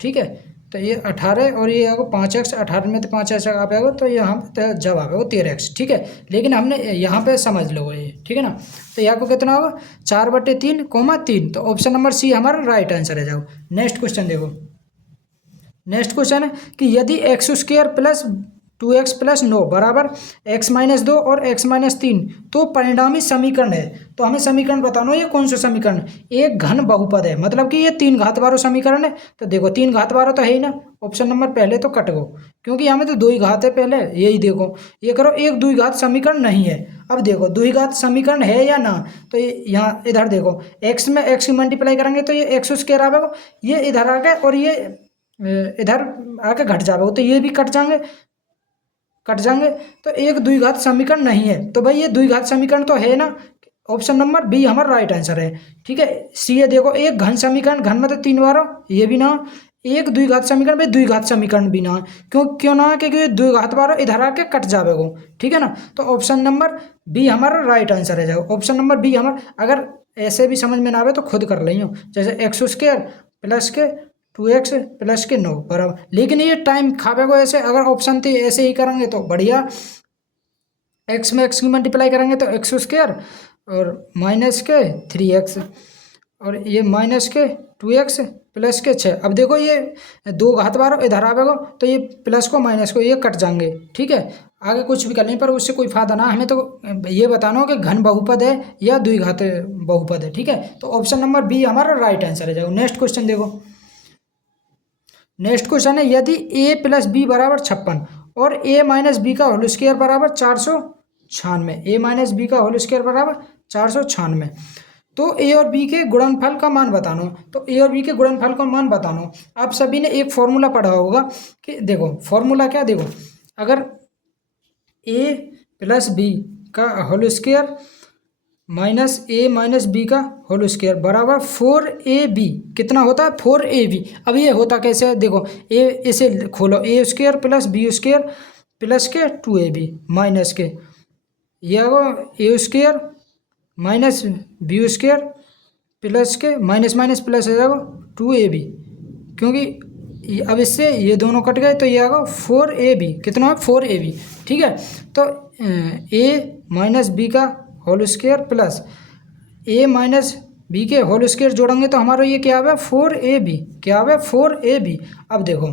ठीक है, तो ये 18 और ये आगे 5x, 18 में तो 5x आ गया, तो यहाँ पे जब आ गया वो 13x। ठीक है, लेकिन हमने यहाँ पे समझ लो ये, ठीक है ना, तो यहाँ को कितना होगा 4/3 3, तो ऑप्शन नंबर सी हमारा राइट आंसर है। जाओ नेक्स्ट क्वेश्चन देखो, नेक्स्ट क्वेश्चन है कि यदि x² प्लस 2x प्लस 9 बराबर x-2 और x-3 तो परिणामी समीकरण है, तो हमें समीकरण बताना है ये कौन सा समीकरण, एक घन बहुपद है, मतलब कि ये 3 घात वाला समीकरण है। तो देखो 3 घात वाला तो है ही ना, ऑप्शन नंबर पहले तो कट गो, क्योंकि हमें तो 2 ही घात है पहले, यही देखो ये करो, एक द्विघात समीकरण नहीं है। अब देखो द्विघात समीकरण है या ना, तो यहाँ इधर देखो x में x की मल्टीप्लाई करेंगे तो ये x² आएगा, ये इधर आ गए और ये इधर आके घट जाएगा, तो ये भी कट जाएंगे, कट जाएंगे। तो एक द्विघात समीकरण नहीं है। तो भाई ये द्विघात समीकरण तो है ना, ऑप्शन नंबर बी हमारा राइट आंसर है। ठीक है। सी है, देखो एक घन समीकरण, घन मतलब 3 बार हो, ये भी ना। एक द्विघात समीकरण भाई द्विघात समीकरण भी ना। क्यों ना है, क्योंकि द्विघात बार इधर आके कट जाएगा। ठीक है ना। तो ऑप्शन नंबर बी हमारा राइट आंसर है जाएगा। ऑप्शन नंबर बी हमारा, अगर ऐसे भी समझ में ना आवे तो खुद कर लियो, जैसे x² प्लस के 2x प्लस के 9 बराबर। लेकिन ये टाइम खावेगा ऐसे, अगर ऑप्शन थे ऐसे ही करेंगे तो बढ़िया। एक्स में एक्स की मल्टीप्लाई करेंगे तो x² और माइनस के 3x और ये माइनस के 2x प्लस के 6। अब देखो ये दो घात बार इधर आवेगा तो ये प्लस को माइनस को ये कट जाएंगे। ठीक है। आगे कुछ भी करने पर उससे कोई फायदा ना, हमें तो ये बताना हो कि घन बहुपद है या द्विघात बहुपद है। ठीक है। तो ऑप्शन नंबर बी हमारा राइट आंसर है जाओ। नेक्स्ट क्वेश्चन देखो। नेक्स्ट क्वेश्चन है, यदि a प्लस बी बराबर 56 और a माइनस बी का होल स्क्वायर बराबर 496, a माइनस बी का होल स्क्वायर बराबर 496, तो a और b के गुणनफल का मान बताना। तो a और b के गुणनफल का मान बताना। आप सभी ने एक फॉर्मूला पढ़ा होगा कि देखो फॉर्मूला क्या, देखो अगर a प्लस बी का होल स्क्वायर माइनस ए माइनस बी का होल स्क्वायर बराबर 4ab कितना होता है 4ab। अब ये होता कैसे है, देखो ए इसे खोलो, A square plus B square plus के 2ab माइनस के ये A square minus B square plus के माइनस माइनस प्लस हो जाएगा 2ab, क्योंकि अब इससे ये दोनों कट गए तो ये आएगा 4ab, कितना है 4ab। ठीक है। तो ए माइनस बी का होल स्क्वायर प्लस ए माइनस बी के होल स्क्वायर जोड़ेंगे तो हमारा ये क्या आवे 4ab, क्या आवे 4ab। अब देखो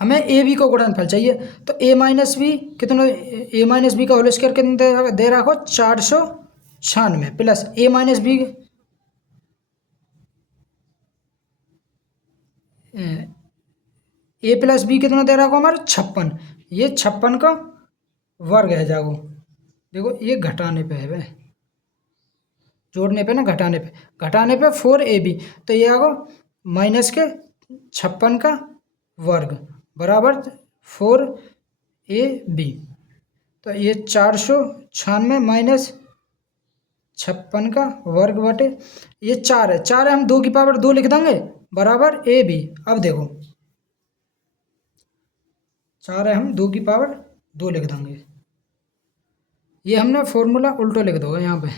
हमें ए बी को गुणनफल चाहिए, तो ए माइनस बी कितना, ए माइनस बी का होल स्क्वायर कितना दे रखो 496 प्लस ए माइनस बी ए प्लस बी कितना दे रखो हमारा 56, ये 56 का वर्ग है जाओ। देखो ये घटाने पे है, जोड़ने पे ना घटाने पे 4ab, तो ये आगो माइनस के 56 का वर्ग बराबर 4ab। तो ये 496 माइनस 56 का वर्ग बटे ये 4 है, 4 है, हम 2 की पावर 2 लिख देंगे बराबर ab। अब देखो 4 है, हम 2 की पावर 2 लिख देंगे। ये हमने फॉर्मूला उल्टो लिख दोगे यहाँ पे,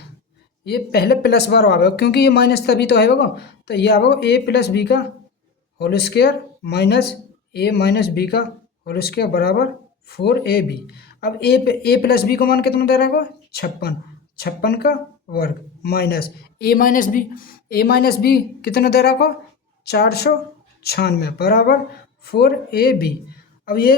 ये पहले प्लस बार आवेगा क्योंकि ये माइनस तभी तो आएगा। तो ये आवेगा ए प्लस बी का होल स्क्वायर माइनस ए माइनस बी का होल स्क्वायर बराबर 4ab। अब ए प्लस बी का मान कितना दे रहा है 56 का वर्ग माइनस ए माइनस बी कितना दे रहा है 496 बराबर 4ab। अब ये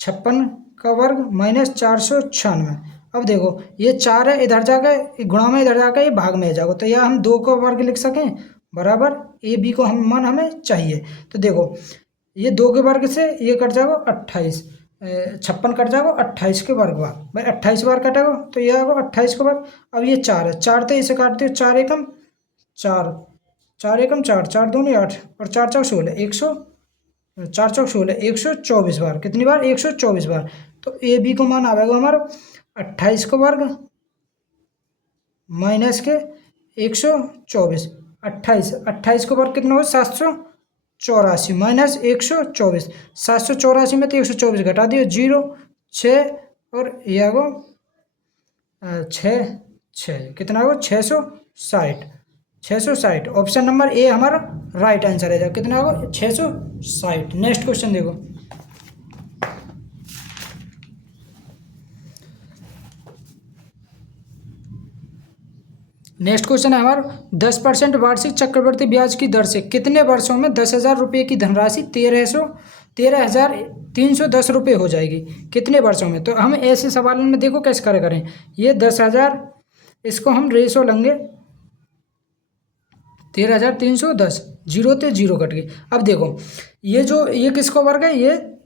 56 का वर्ग माइनस 496। अब देखो ये 4 है, इधर जाकर गुणा में इधर जाकर ये भाग में जाएगा, तो यह हम 2 का वर्ग लिख सकें बराबर ए बी को हम मान हमें चाहिए। तो देखो ये 2 के वर्ग से ये कट जाएगा 28, 56 कट जाएगा 28 के वर्ग बार, भाई 28 बार कटेगा तो ये आएगा 28 के वर्ग। अब ये 4 है, 4 तो इसे काटते हो 4 एकम 4, 4 एकम 4, 4 दूनी 8 और 4 चौक 16, 4 चौक 16, 124 बार, कितनी बार 124 बार। तो ए बी को मान आएगा हमारा 28 का वर्ग माइनस के 124, 28 का वर्ग कितना हो 784 माइनस 124, 784 में तो 124 घटा दियो 0 6 और ये आगो 6 कितना आगो 660। ऑप्शन नंबर ए हमारा राइट आंसर है, कितना होगा 660। नेक्स्ट क्वेश्चन देखो। नेक्स्ट क्वेश्चन है हमारा 10% वार्षिक चक्रवृद्धि ब्याज की दर से कितने वर्षों में 10,000 रुपये की धनराशि 13,310 रुपये हो जाएगी, कितने वर्षों में। तो हम ऐसे सवाल में देखो कैसे करें। ये 10,000 इसको हम रेशो लेंगे 13,310, 0 ते 0 कट गई। अब देखो ये किसको वर्ग है, ये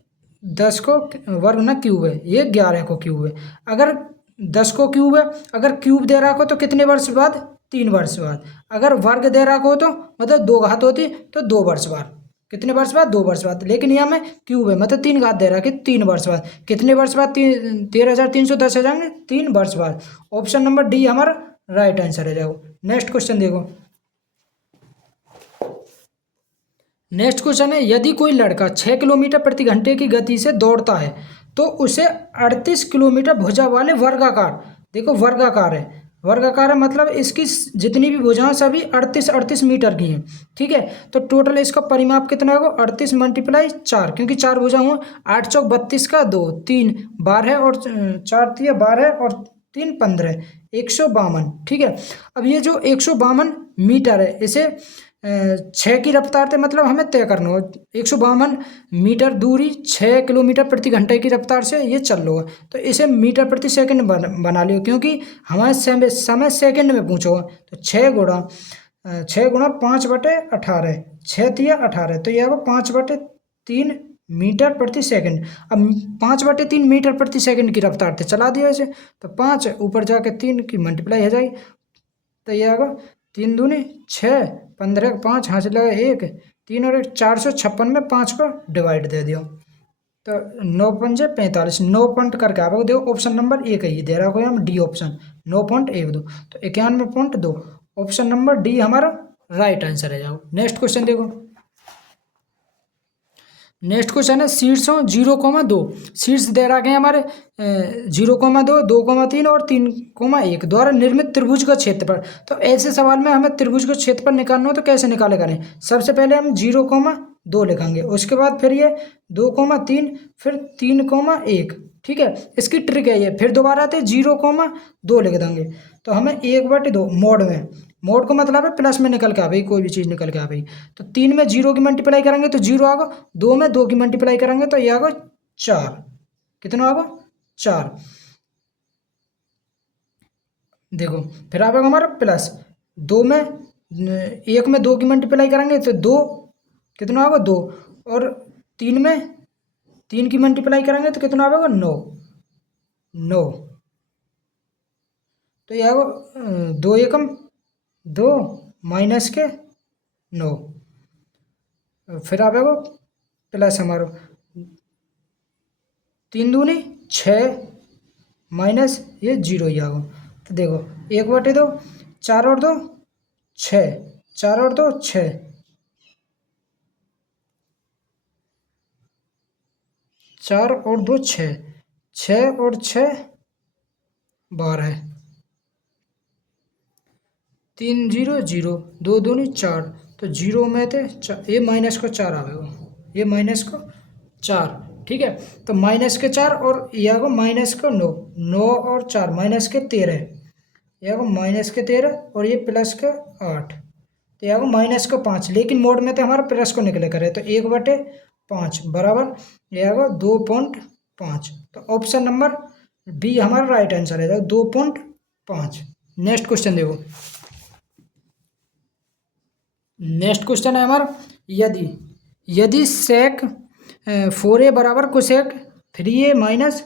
10 को वर्ग ना क्यूब है, ये 11 को क्यूब है। अगर 10 को क्यूब है, अगर क्यूब दे रहा हो तो कितने वर्ष बाद 3 वर्ष बाद, अगर वर्ग दे रहा हो तो मतलब 2 घात होती तो 2 वर्ष बाद। कितने वर्ष बाद? 2 वर्ष बाद। लेकिन यहाँ में क्यूब है मतलब 3 घात दे रहा है कि 3 वर्ष बाद। कितने वर्ष बाद 13,310 हो जाएंगे? 3 वर्ष बाद। ऑप्शन नंबर डी हमारा राइट आंसर है। जाओ नेक्स्ट क्वेश्चन देखो। नेक्स्ट क्वेश्चन है, यदि कोई लड़का 6 किलोमीटर प्रति घंटे की गति से दौड़ता है तो उसे 38 किलोमीटर भुजा वाले वर्गाकार, देखो वर्गाकार है, वर्गाकार है मतलब इसकी जितनी भी भुजाएं सभी 38 मीटर की हैं। ठीक है, तो टोटल इसका परिमाप कितना होगा? 38 मल्टीप्लाई 4, क्योंकि 4 भुजा हुआ, 8 चौक 32 का 2, 3 12 और 4 तिया 12 और 3 15, 152। ठीक है, अब ये जो 152 मीटर है इसे 6 की रफ्तार से मतलब हमें तय करना हो। 152 मीटर दूरी 6 किलोमीटर प्रति घंटे की रफ्तार से ये चल रहा है, तो इसे मीटर प्रति सेकंड बना लियो, क्योंकि हमारे समय सेकंड में पूछो। तो 6 गुणा 5/18, 6 तिया 18, तो यह 5/3 मीटर प्रति सेकंड। अब 5/3 मीटर प्रति सेकंड की रफ्तार से चला दिया इसे, तो 5 ऊपर जाके 3 की मल्टीप्लाई हो जाएगी, तो यह आएगा 3 दूनी 6, 15 5 हाथ लगा 1, 3 और 1 456 में 5 को डिवाइड दे दियो, तो 9 पंजे 45, 9 पॉइंट करके आप देखो ऑप्शन नंबर एक ही दे रहा कोई हम डी ऑप्शन 9.12, तो 91.2 ऑप्शन नंबर डी हमारा राइट आंसर है। जाओ नेक्स्ट क्वेश्चन देखो। नेक्स्ट क्वेश्चन है, शीर्षों 0,2 शीर्ष दे रखे हैं हमारे 0,2, 2,3 और 3,1 द्वारा निर्मित त्रिभुज का क्षेत्रफल। तो ऐसे सवाल में हमें त्रिभुज का क्षेत्रफल निकालना हो तो कैसे निकाले करें? सबसे पहले हम 0,2 लिखेंगे, उसके बाद फिर ये 2,3, फिर 3,1। ठीक है, इसकी ट्रिक है ये, फिर दोबारा आते 0,2 लिख देंगे, तो हमें 1/2 मोड में, मोड का मतलब है प्लस में निकल के आ भाई, कोई भी चीज़ निकल के आ भाई, तो 3 में 0 की मल्टीप्लाई करेंगे तो 0 आएगा, 2 में 2 की मल्टीप्लाई करेंगे तो ये आएगा 4, कितना आएगा? 4। देखो फिर आएगा हमारा प्लस 2 में 1 में 2 की मल्टीप्लाई करेंगे तो 2, कितना आएगा? 2, और 3 में 3 की मल्टीप्लाई करेंगे तो कितना आएगा? 9, 9, तो यह आएगा 2 एकम 2 माइनस के 9, फिर आएगा प्लस हमारा 3 दूनी 6 माइनस ये 0 ही आएगा, तो देखो 1/2, 4 और 2 6, 4 और 2 6, 4 और 2 6, 6 और 6 12, 3 0 0, 2 दूनी 4, तो 0 में थे ये माइनस को 4 आएगा, ये माइनस को 4। ठीक है, तो माइनस के 4 और ये आएगा माइनस को 9, 9 और 4 माइनस के 13, ये आएगा माइनस के 13 और ये प्लस के 8, तो ये आएगा माइनस को 5, लेकिन मोड में तो हमारा प्लस को निकले करे, तो 1/5 बराबर ये आएगा 2.5, तो ऑप्शन नंबर बी हमारा राइट आंसर है 2.5। नेक्स्ट क्वेश्चन देखो। नेक्स्ट क्वेश्चन है हमारा, यदि सेक 4a बराबर कोसेक 3a माइनस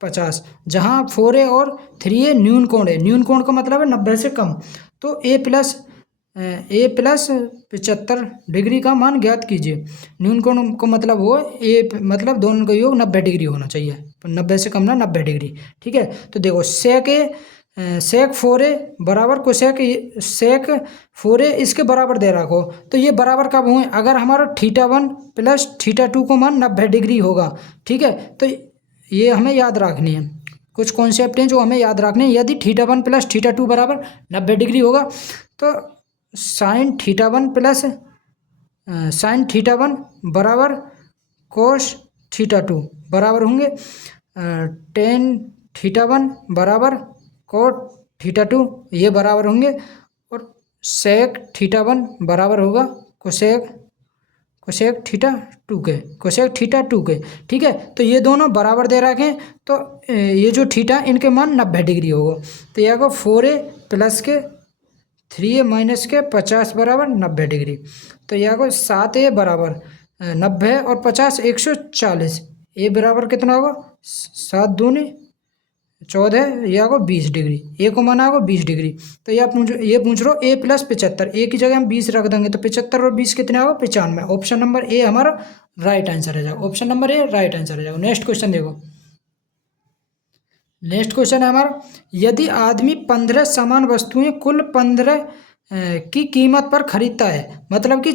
50, जहाँ 4a और 3a न्यून कोण है, न्यून कोण का मतलब है 90 से कम, तो a प्लस 75 डिग्री का मान ज्ञात कीजिए। न्यून कोण को मतलब हो ए मतलब दोनों का योग 90 डिग्री होना चाहिए, 90 से कम ना 90 डिग्री। ठीक है, तो देखो सेक 4a बराबर को सेक 4a इसके बराबर दे रखो, तो ये बराबर कब हुए? अगर हमारा θ1 प्लस θ2 को मान 90 डिग्री होगा। ठीक है, तो ये हमें याद रखनी है, कुछ कॉन्सेप्ट हैं जो हमें याद रखने हैं। यदि θ1 प्लस θ2 बराबर 90 डिग्री होगा तो साइन θ1 बराबर कोस θ2 बराबर होंगे टेन θ1 बराबर कोट θ2 ये बराबर होंगे, और सेक θ1 बराबर होगा कोसेक θ2 के। ठीक है, तो ये दोनों बराबर दे रखे हैं, तो ये जो थीटा इनके मान 90 डिग्री होगा, तो यह 4a प्लस के 3a माइनस के 50 बराबर 90 डिग्री, तो यह 7a बराबर 90 और 50 140, ए बराबर कितना होगा? 7 दूनी 14 ये आगो 20 डिग्री, ए को माना आगो 20 डिग्री। तो ये पूछ रहे हो ए प्लस 75, ए की जगह हम 20 रख देंगे तो 75 और 20 कितने आगो 95। ऑप्शन नंबर ए हमारा राइट आंसर है जाओ, option number A right answer है जाओ। नेक्स्ट क्वेश्चन देखो, नेक्स्ट क्वेश्चन है हमारा, यदि आदमी 15 समान वस्तुएं कुल 15 की कीमत पर खरीदता है, मतलब कि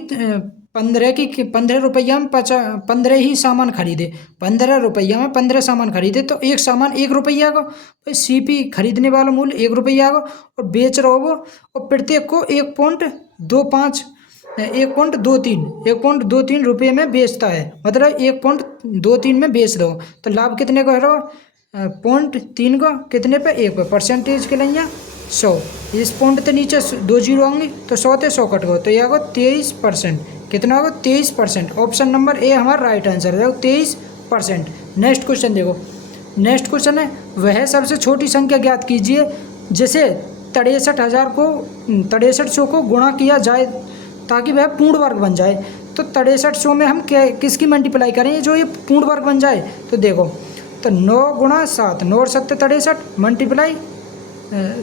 15 रुपया में 15 ही सामान खरीदे, 15 रुपया में 15 सामान खरीदे तो एक सामान 1 रुपया का, भाई सीपी खरीदने वाला मूल्य 1 रुपया का और बेच रहे हो वो, और प्रत्येक को 1.25 1.23 रुपये में बेचता है, मतलब 1.23 में बेच दो तो लाभ कितने का है? 0.3 का कितने पे 1 पे, परसेंटेज के लिए 100, इस पॉइंट के नीचे 2 जीरो होंगे तो 100 से 100 कट गो तो ये होगा 23%। कितना होगा 23%। ऑप्शन नंबर ए हमारा राइट आंसर है 23%। नेक्स्ट क्वेश्चन देखो, नेक्स्ट क्वेश्चन है, वह सबसे छोटी संख्या ज्ञात कीजिए जिसे 63,000 को 6300 को गुणा किया जाए ताकि वह पूर्ण वर्ग बन जाए। तो 6300 में हम क्या किसकी मल्टीप्लाई करें जो ये पूर्ण वर्ग बन जाए? तो देखो, तो 9 गुणा 7, 9 और 7 63 मल्टीप्लाई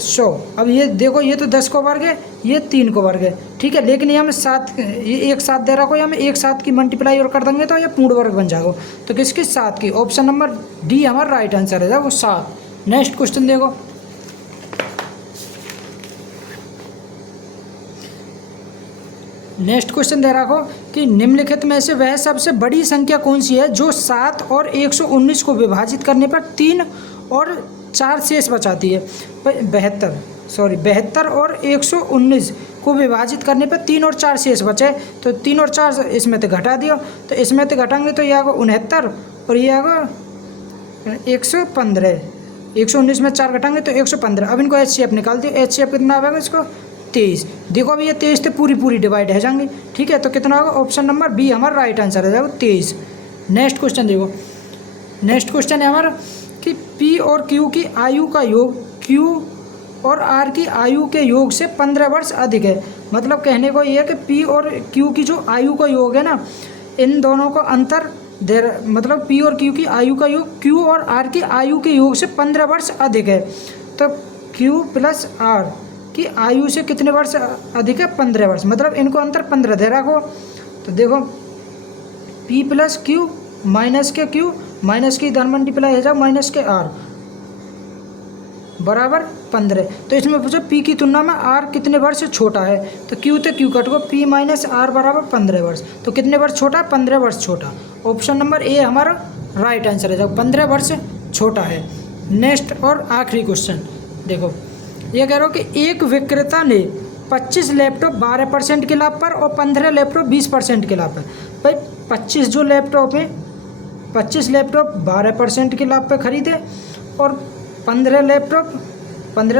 100। अब ये देखो, ये तो 10 को वर्ग है, ये 3 को वर्ग है, ठीक है, लेकिन ये हमें 7 ये एक साथ दे रहा को, हमें एक साथ की मल्टीप्लाई और कर देंगे तो ये पूर्ण वर्ग बन जाएगा। तो किसकी? 7 की। ऑप्शन नंबर डी हमारा राइट आंसर है वो 7। नेक्स्ट क्वेश्चन देखो, नेक्स्ट क्वेश्चन दे रखो कि निम्नलिखित में से वह सबसे बड़ी संख्या कौन सी है जो 7 और 119 को विभाजित करने पर 3 और 4 शेष बचाती है? 72 और 119 को विभाजित करने पर 3 और 4 शेष बचे, तो 3 और 4 इसमें तो घटा दियो, तो इसमें तो घटाएंगे तो ये आएगा 69 और ये आएगा 115। 119 में 4 घटाएंगे तो 115। अब इनको HCF निकाल दियो, HCF कितना आएगा इसको? 23। देखो अभी ये 23 तो पूरी डिवाइड है जाएंगे, ठीक है, तो कितना होगा? ऑप्शन नंबर बी हमारा राइट आंसर है 23। नेक्स्ट क्वेश्चन देखो, नेक्स्ट क्वेश्चन है हमारा कि P और Q की आयु का योग Q और R की आयु के योग से 15 वर्ष अधिक है। मतलब कहने को ये है कि P और Q की जो आयु का योग है ना, इन दोनों का अंतर मतलब P और Q की आयु का योग Q और R की आयु के योग से 15 वर्ष अधिक है। तो Q प्लस R की आयु से कितने वर्ष अधिक है? 15 वर्ष, मतलब इनको अंतर 15 दे रखो। तो देखो P प्लस Q माइनस के Q माइनस की इधर मल्टीप्लाई हो जाओ माइनस के R बराबर 15। तो इसमें पूछो P की तुलना में R कितने वर्ष छोटा है? तो Q तो Q कट को P माइनस R बराबर 15 वर्ष, तो कितने वर्ष छोटा है? 15 वर्ष छोटा। ऑप्शन नंबर ए हमारा राइट आंसर है जब 15 वर्ष छोटा है। नेक्स्ट और आखिरी क्वेश्चन देखो, ये कह रहा हो कि एक विक्रेता ने 25 लैपटॉप 12% के लाभ पर और 15 लैपटॉप 20% के लाभ पर। भाई 25 जो लैपटॉप है, 25 लैपटॉप 12% के लाभ पर खरीदे और 15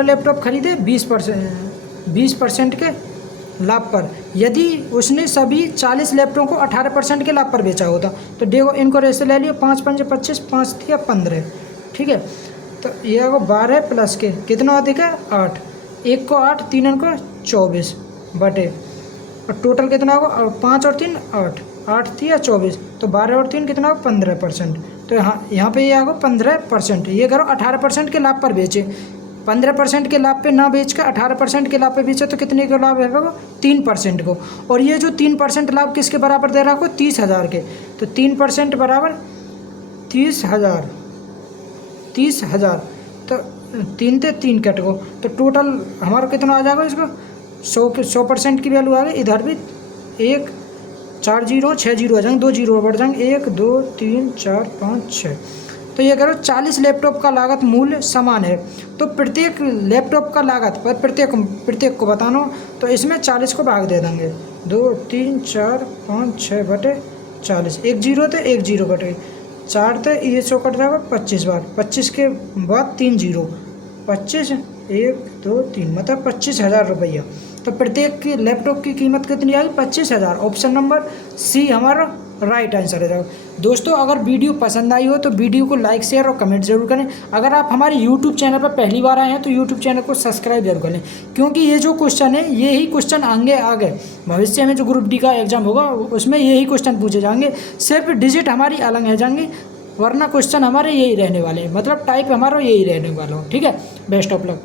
लैपटॉप खरीदे 20% के लाभ पर। यदि उसने सभी 40 लैपटॉप को 18% के लाभ पर बेचा होता तो देखो इनको रेसे ले लियो, 5 5 25, 5 या 15, ठीक है। तो ये आगे 12 प्लस के कितना अधिक है? 8, 1 को 8, 3 को 24 बटे, और टोटल कितना होगा? 5 और 3 8, 8 थी या 24, तो 12 और 3 कितना होगा? 15%। तो यहाँ पे ये आगे 15%। ये करो 18% के लाभ पर बेचे, 15% के लाभ पे ना बेच कर 18% के लाभ पे बेचे तो कितने का लाभ है? 3% को। और ये जो 3% लाभ किसके बराबर दे रहा है? 30,000 के। तो 3% बराबर 30,000, 30,000, तो 3 से 3 कट गो, तो टोटल हमारा कितना आ जाएगा? इसको 100% की वैल्यू आ गई। इधर भी 1 4 जीरो 6 जीरो आ जाएंगे, 2 जीरो बढ़ जाएंगे, 1 2 3 4 5 6। तो ये करो 40 लैपटॉप का लागत मूल्य समान है, तो प्रत्येक लैपटॉप का लागत पर प्रत्येक को बताना, तो इसमें 40 को भाग दे देंगे, 2 3 4 5 6 बटे 40, 1 जीरो तो 1 जीरो बटे 4 तो ये 100 कट जाएगा 25 बार, 25 के बाद 3 जीरो, 25 1 2 3 मतलब 25,000 रुपया। तो प्रत्येक की लैपटॉप की कीमत कितनी आई? 25,000। ऑप्शन नंबर सी हमारा राइट आंसर है। दोस्तों अगर वीडियो पसंद आई हो तो वीडियो को लाइक शेयर और कमेंट जरूर करें। अगर आप हमारे यूट्यूब चैनल पर पहली बार आए हैं तो यूट्यूब चैनल को सब्सक्राइब जरूर करें, क्योंकि ये जो क्वेश्चन है यही क्वेश्चन आगे भविष्य में जो ग्रुप डी का एग्जाम होगा उसमें यही क्वेश्चन पूछे जाएंगे। सिर्फ डिजिट हमारी अलग है जाएंगे, वरना क्वेश्चन हमारे यही रहने वाले हैं, मतलब टाइप हमारा यही रहने वाला हो। ठीक है, बेस्ट ऑफ लक।